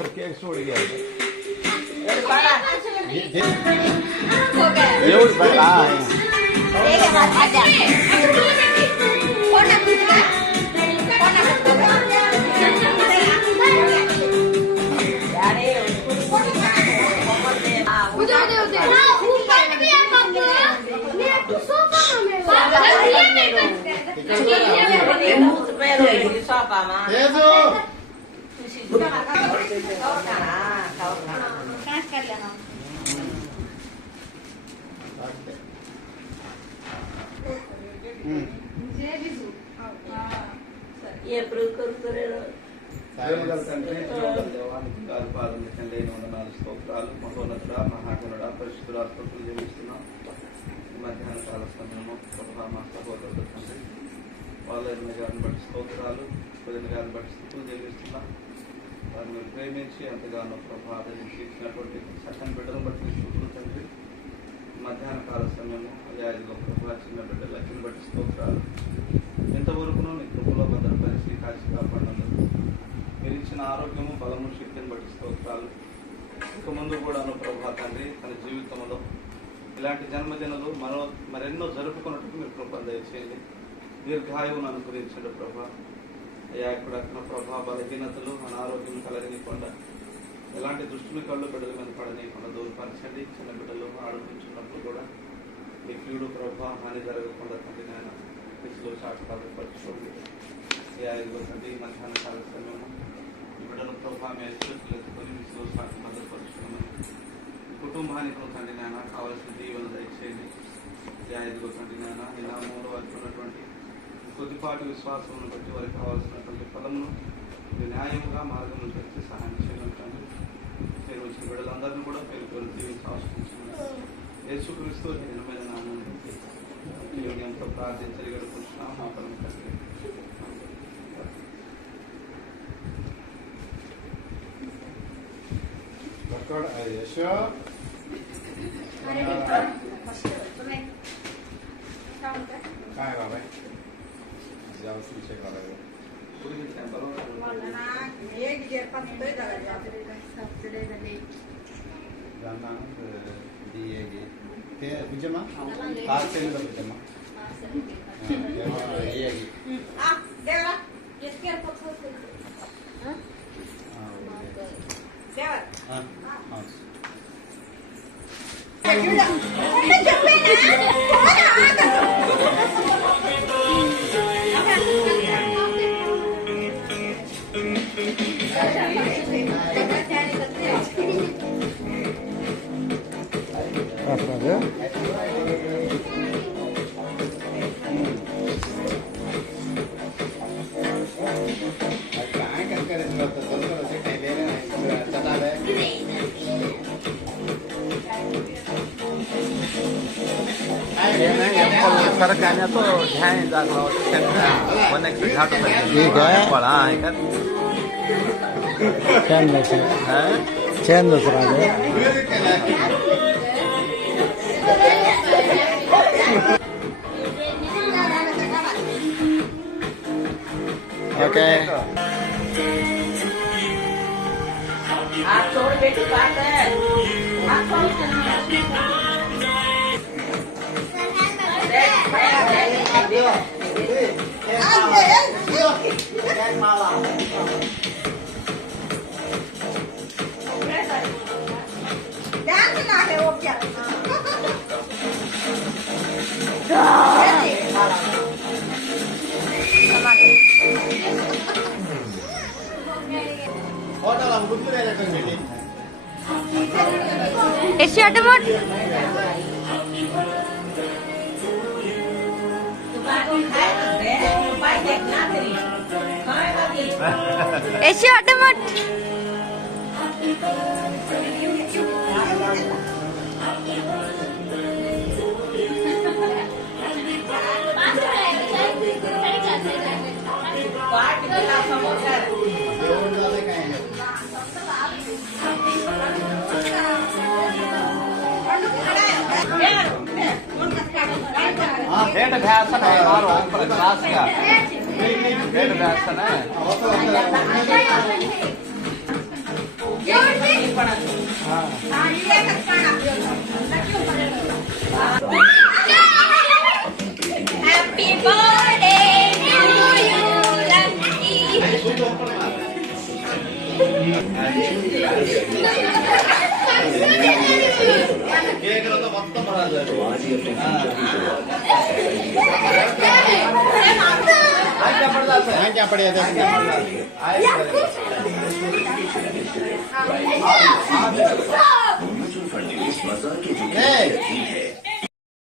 फिर केक छोड़ गया ये प्रकार करे స్తోత్రాలు మహోన్నతుడా మహాగణుడా పరిశుద్ధురాత్మకులు జపిస్తున్నాం. మధ్యాహ్న కాల సమయంలో ప్రభా మా సహోదరుడు తండ్రి వాళ్ళ గారిని బట్టి స్తోత్రాలు ప్రజల గారిని బట్టి స్థుతులు జపిస్తున్నాం. వారిని ప్రేమించి ఎంతగానో ప్రభా ఆదరించి ఇచ్చినటువంటి చక్కని బిడ్డలను బట్టి స్థుతులు తండ్రి. మధ్యాహ్న కాల సమయము అయాదిలో ప్రభా చిన్న బిడ్డలకి బట్టి స్తోత్రాలు. ఎంతవరకునో నీ కృపలో భద్రపరిచి కాచి కాపాడినందుకు మీరు ఇచ్చిన ఆరోగ్యము బలము శక్తిని బట్టి స్తోత్రాలు. ఇక ముందు కూడాను ప్రభా తండ్రి తన జీవితంలో ఇలాంటి జన్మదినాలు మరెన్నో జరుపుకున్నట్టు మీరు కృప దయచేయండి. దీర్ఘాయువును అనుగ్రహించండి ప్రభా. అయ్యా ఇక్కడ ప్రభా బలహీనతలు అనారోగ్యం కలగనీయకుండా ఎలాంటి దుష్టుని కళ్ళు బిడ్డల మీద పడనీయకుండా దూరపరచండి. చిన్న బిడ్డలు ఆడుకుంటున్నప్పుడు కూడా మీ కీడు ప్రభా హాని జరగకుండా తండ్రి నాయన పిచ్చిలో చాటుకాలు పరచుకోండి. అయ్యా తండ్రి మధ్యాహ్న కాల సమయము ఈ బిడ్డలు ప్రభా మీ చేతులు ఎత్తుకొని పిచ్చిలో చాటు భద్రపరచుకోమని కుటుంబానికి తండ్రి నాయన కావలసిన దీవెన దయచేయండి. అయ్యా తండ్రి నాయన ఈ నామంలో వారికి ఉన్నటువంటి కొద్దిపాటి విశ్వాసం బట్టి వారికి కావాల్సినటువంటి ఫలమును న్యాయంగా మార్గం పెట్టి సహాయం చేయగలుగుతాను. నేను వచ్చిన బిడ్డలందరినీ కూడా పేరు పేరు దీవించి ఆశించుకున్నాను. యేసుక్రీస్తు నిజమైన నామం ఎంతో ప్రార్థించని గడుపుతున్నాం మా పరమ తండ్రి. काय बाबा जाऊ सुचे करावे जाना दिएगी ते बुझमा कार से लो बुझमा दिएगी आ देवा किसके पक्ष से हां देवा हां हां सरकारने तो ध्यान दाखला अनेक घाट पडा kan चैन राजा ओके आप छोड़ बेटी बात है आप कौन ऐसे ऑटोमट भेट भैसन है मारो ऊपर क्लास का भेट भैसन है కేకులతో మొత్తం రాదు చెప్పండి